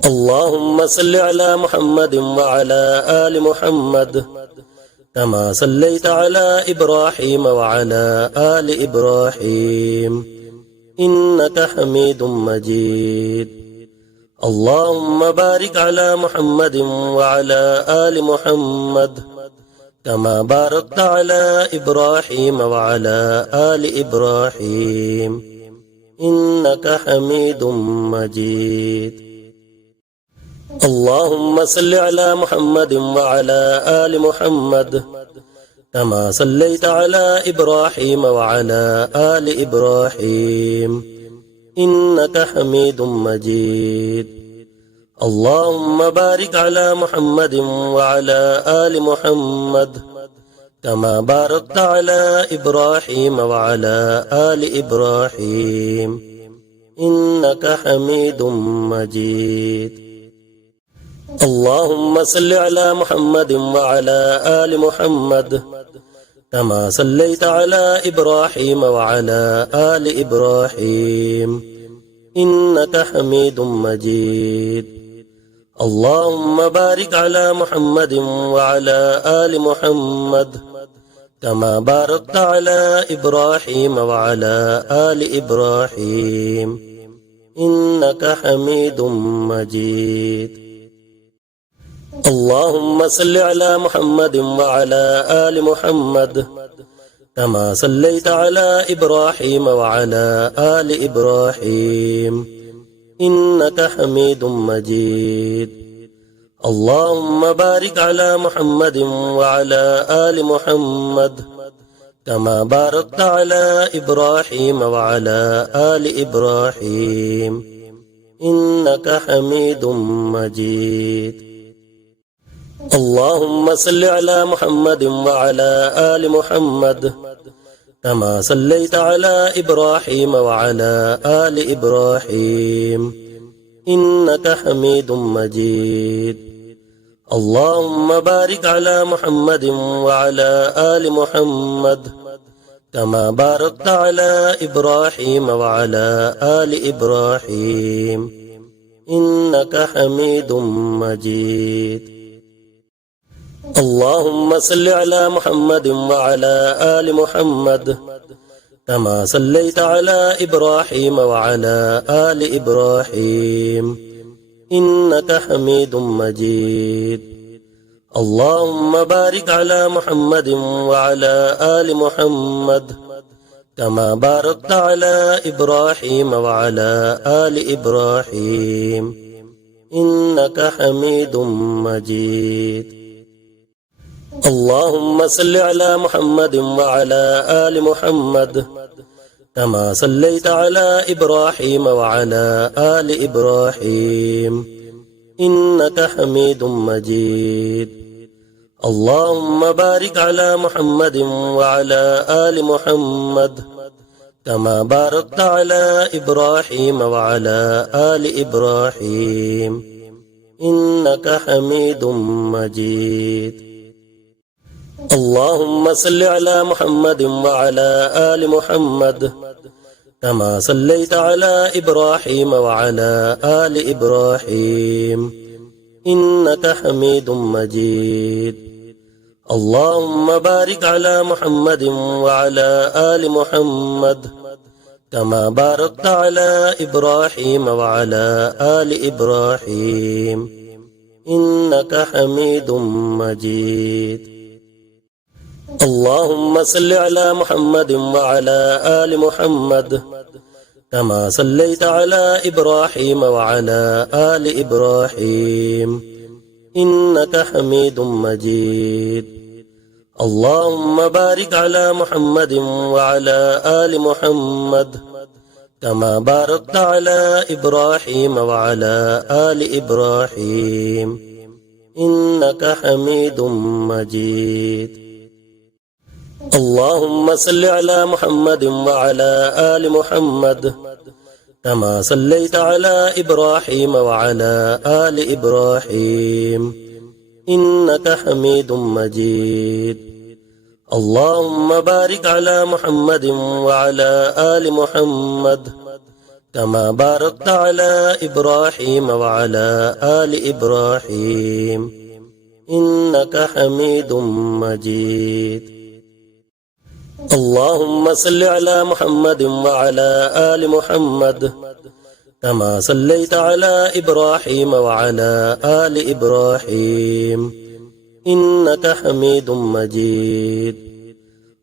اللهم صل على محمد وعلى آل محمد كما صليت على إبراهيم وعلى آل إبراهيم إنك حميد مجيد. اللهم بارك على محمد وعلى آل محمد كما باركت على إبراهيم وعلى آل إبراهيم إنك حميد مجيد. اللهم صل على محمد وعلى آل محمد كما صليت على إبراهيم وعلى آل إبراهيم إنك حميد مجيد. اللهم بارك على محمد وعلى آل محمد كما باركت على إبراهيم وعلى آل إبراهيم إنك حميد مجيد. اللهم صل على محمد وعلى آل محمد كما صليت على إبراهيم وعلى آل إبراهيم إنك حميد مجيد. اللهم بارك على محمد وعلى آل محمد كما باركت على إبراهيم وعلى آل إبراهيم إنك حميد مجيد. اللهم صل على محمد وعلى آل محمد كما صليت على إبراهيم وعلى آل إبراهيم إنك حميد مجيد. اللهم بارك على محمد وعلى آل محمد كما باركت على إبراهيم وعلى آل إبراهيم إنك حميد مجيد. اللهم صل على محمد وعلى آل محمد كما صليت على إبراهيم وعلى آل إبراهيم إنك حميد مجيد. اللهم بارك على محمد وعلى آل محمد كما باركت على إبراهيم وعلى آل إبراهيم إنك حميد مجيد. اللهم صل على محمد وعلى آل محمد كما صليت على إبراهيم وعلى آل إبراهيم إنك حميد مجيد. اللهم بارك على محمد وعلى آل محمد كما باركت على إبراهيم وعلى آل إبراهيم إنك حميد مجيد. اللهم صل على محمد وعلى آل محمد كما صليت على إبراهيم وعلى آل إبراهيم إنك حميد مجيد. اللهم بارك على محمد وعلى آل محمد كما باركت على إبراهيم وعلى آل إبراهيم إنك حميد مجيد. اللهم صل على محمد وعلى آل محمد كما صليت على إبراهيم وعلى آل إبراهيم إنك حميد مجيد. اللهم بارك على محمد وعلى آل محمد كما باركت على إبراهيم وعلى آل إبراهيم إنك حميد مجيد. اللهم صل على محمد وعلى آل محمد كما صليت على إبراهيم وعلى آل إبراهيم إنك حميد مجيد. اللهم بارك على محمد وعلى آل محمد كما باركت على إبراهيم وعلى آل إبراهيم إنك حميد مجيد. اللهم صل على محمد وعلى آل محمد كما صليت على إبراهيم وعلى آل إبراهيم إنك حميد مجيد. اللهم بارك على محمد وعلى آل محمد كما باركت على إبراهيم وعلى آل إبراهيم إنك حميد مجيد. اللهم صل على محمد وعلى آل محمد كما صليت على إبراهيم وعلى آل إبراهيم إنك حميد مجيد.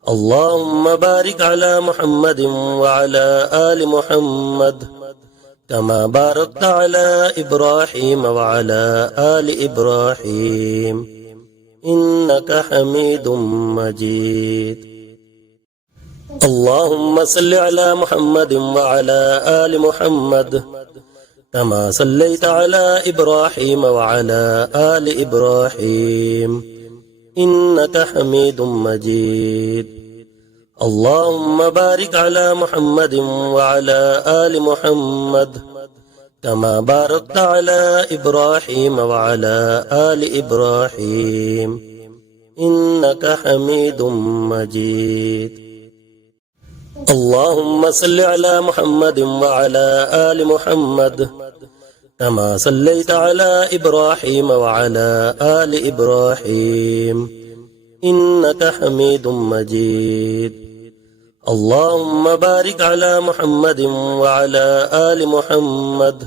اللهم بارك على محمد وعلى آل محمد كما باركت على إبراهيم وعلى آل إبراهيم إنك حميد مجيد. اللهم صل على محمد وعلى آل محمد كما صليت على إبراهيم وعلى آل إبراهيم إنك حميد مجيد. اللهم بارك على محمد وعلى آل محمد كما باركت على إبراهيم وعلى آل إبراهيم إنك حميد مجيد. اللهم صل على محمد وعلى آل محمد كما صليت على إبراهيم وعلى آل إبراهيم إنك حميد مجيد. اللهم بارك على محمد وعلى آل محمد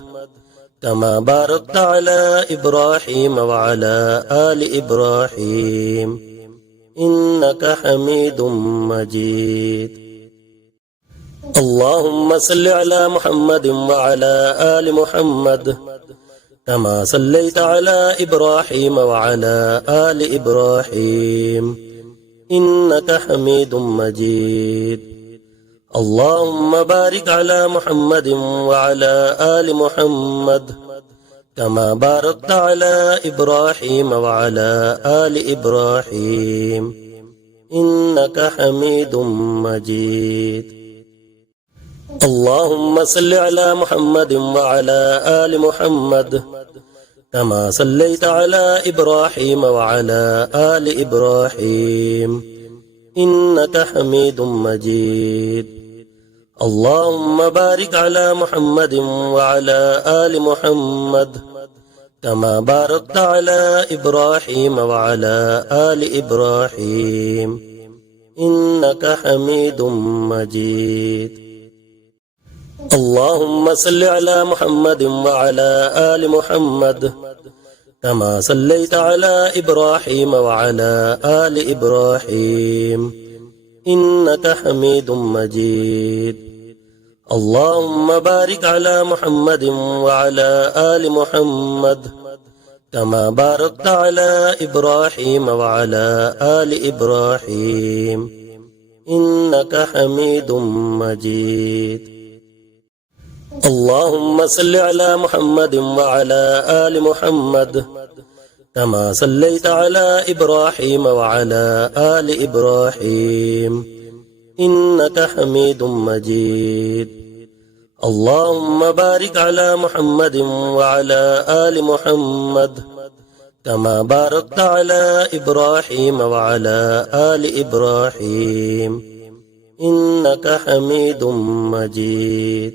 كما باركت على إبراهيم وعلى آل إبراهيم إنك حميد مجيد. اللهم صل على محمد وعلى آل محمد كما صليت على إبراهيم وعلى آل إبراهيم إنك حميد مجيد. اللهم بارك على محمد وعلى آل محمد كما باركت على إبراهيم وعلى آل إبراهيم إنك حميد مجيد. اللهم صل على محمد وعلى آل محمد كما صليت على إبراهيم وعلى آل إبراهيم إنك حميد مجيد. اللهم بارك على محمد وعلى آل محمد كما باركت على إبراهيم وعلى آل إبراهيم إنك حميد مجيد. اللهم صل على محمد وعلى آل محمد كما صليت على إبراهيم وعلى آل إبراهيم إنك حميد مجيد. اللهم بارك على محمد وعلى آل محمد كما باركت على إبراهيم وعلى آل إبراهيم إنك حميد مجيد. اللهم صل على محمد وعلى آل محمد كما صليت على إبراهيم وعلى آل إبراهيم إنك حميد مجيد. اللهم بارك على محمد وعلى آل محمد كما باركت على إبراهيم وعلى آل إبراهيم إنك حميد مجيد.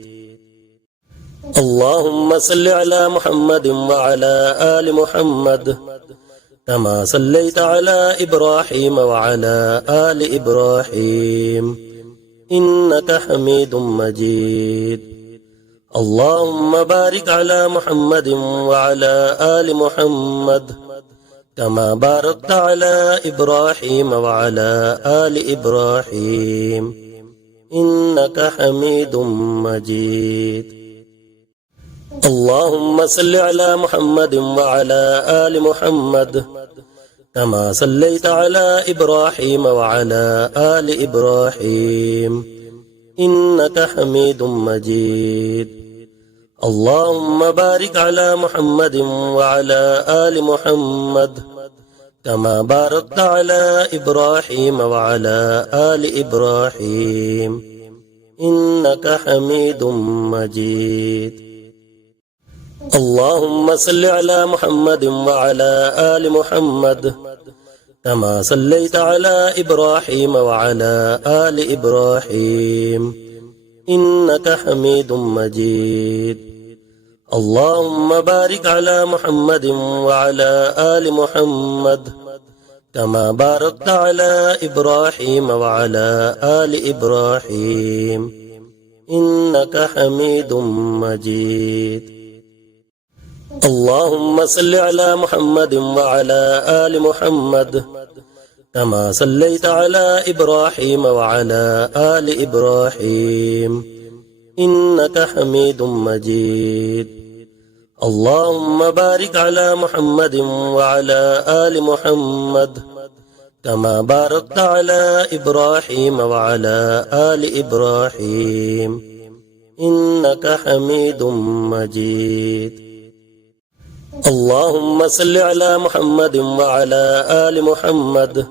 اللهم صل على محمد وعلى آل محمد كما صليت على إبراهيم وعلى آل إبراهيم إنك حميد مجيد. اللهم بارك على محمد وعلى آل محمد كما باركت على إبراهيم وعلى آل إبراهيم إنك حميد مجيد. اللهم صل على محمد وعلى آل محمد كما صليت على إبراهيم وعلى آل إبراهيم إنك حميد مجيد. اللهم بارك على محمد وعلى آل محمد كما باركت على إبراهيم وعلى آل إبراهيم إنك حميد مجيد. اللهم صل على محمد وعلى آل محمد كما صليت على إبراهيم وعلى آل إبراهيم إنك حميد مجيد. اللهم بارك على محمد وعلى آل محمد كما باركت على إبراهيم وعلى آل إبراهيم إنك حميد مجيد. اللهم صل على محمد وعلى آل محمد كما صليت على إبراهيم وعلى آل إبراهيم إنك حميد مجيد. اللهم بارك على محمد وعلى آل محمد كما باركت على إبراهيم وعلى آل إبراهيم إنك حميد مجيد. اللهم صل على محمد وعلى آل محمد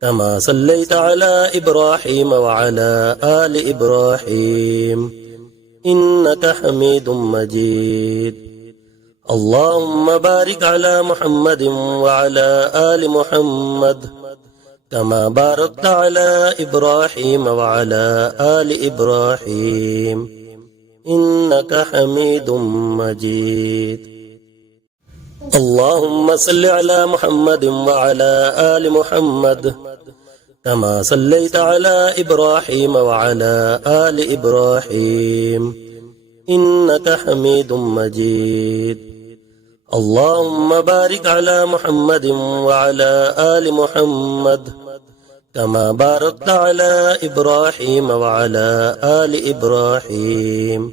كما صليت على إبراهيم وعلى آل إبراهيم إنك حميد مجيد. اللهم بارك على محمد وعلى آل محمد كما باركت على إبراهيم وعلى آل إبراهيم إنك حميد مجيد. اللهم صل على محمد وعلى آل محمد كما صليت على إبراهيم وعلى آل إبراهيم إنك حميد مجيد. اللهم بارك على محمد وعلى آل محمد كما باركت على إبراهيم وعلى آل إبراهيم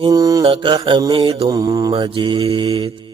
إنك حميد مجيد.